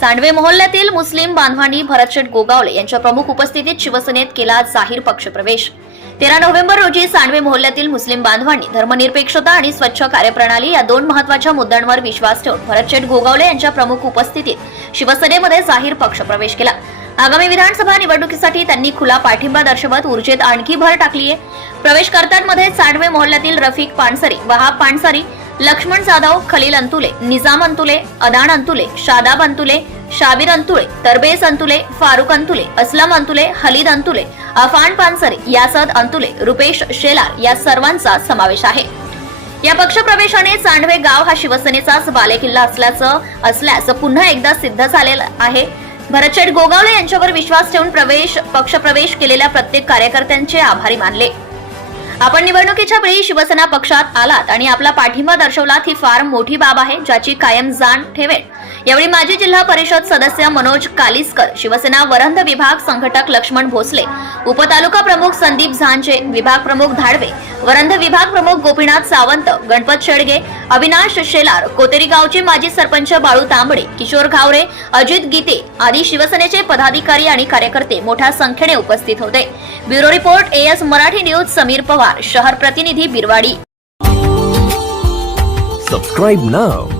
सांडवे मोहल्ल्यातील मुस्लिम बांधवांनी भरतशेठ गोगावले यांच्या प्रमुख उपस्थितीत शिवसेनेत केला जाहीर पक्षप्रवेश. तेरा नोव्हेंबर रोजी सांडवे मोहल्ल्यातील मुस्लिम बांधवांनी धर्मनिरपेक्षता आणि स्वच्छ कार्यप्रणाली या दोन महत्त्वाच्या मुद्द्यांवर विश्वास ठेवून भरतशेठ गोगावले यांच्या प्रमुख उपस्थितीत शिवसेनेमध्ये जाहीर पक्षप्रवेश केला. आगामी विधानसभा निवडणुकीसाठी त्यांनी खुला पाठिंबा दर्शवत ऊर्जेत आणखी भर टाकली आहे प्रवेश करतांमध्ये सांडवे मोहल्ल्यातील रफिक पानसरी वहाब पानसरी लक्ष्मण जाधव खलील अंतुले निजाम अंतुले अदान अंतुले शादाब अंतुले शाबीर अंतुळे तरबेज अंतुले फारुक अंतुले असलम अंतुले हलीद अंतुले अफान पानसरे यासद अंतुले रुपेश शेलार या सर्वांचा समावेश आहे. या पक्षप्रवेशाने चांडवे गाव हा शिवसेनेचाच बालेकिल्ला असल्याचं असल्यास पुन्हा एकदा सिद्ध झालेलं आहे. भरतशेठ गोगावले यांच्यावर विश्वास ठेवून प्रवेश पक्षप्रवेश केलेल्या प्रत्येक कार्यकर्त्यांचे आभारी मानले. आपण निवडणुकीच्या वेळी शिवसेना पक्षात आलात आणि आपला पाठिंबा दर्शवलात ही फार मोठी बाब आहे ज्याची कायम जाण ठेवेल. यावेळी माजी जिल्हा परिषद सदस्य मनोज कालिस्कर शिवसेना वरंध विभाग संघटक लक्ष्मण भोसले उपतालुका प्रमुख संदीप झांजे विभाग प्रमुख धाडवे वरंध विभाग प्रमुख गोपीनाथ सावंत गणपत शेडगे अविनाश शेलार कोतेरी गावचे माजी सरपंच बाळू तांबडे किशोर घावरे अजित गीते आदी शिवसेनेचे पदाधिकारी आणि कार्यकर्ते मोठ्या संख्येने उपस्थित होते. Bureau report AS Marathi news Sameer Pawar शहर प्रतिनिधी बिरवाडी. सबस्क्राईब नाव